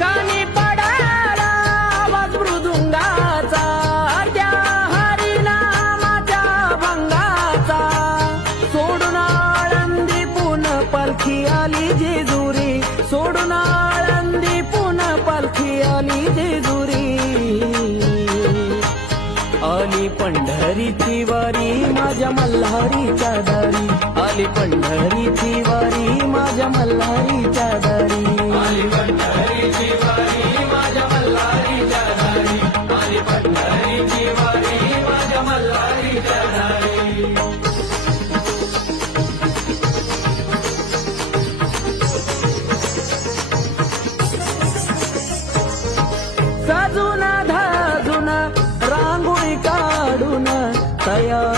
कानी पडाला आवाज मृदुंगाचा, त्या हरिनामाच्या भंगाचा. सोडून आळंदी पुन पालखी आली जेजुरी, सोडून आळंदी पुन पालखी आली जेजुरी. आली पंढरीची वारी माझ्या मल्हारीच्या दारी, आली पंढरीची वारी माझ्या मल्हारीच्या दारी. आली पंढरीची वारी माझ्या मल्हारीच्या दारी, आली पंढरीची वारी माझ्या मल्हारीच्या दारी. साजून धाजून रांगोळी काढून तयार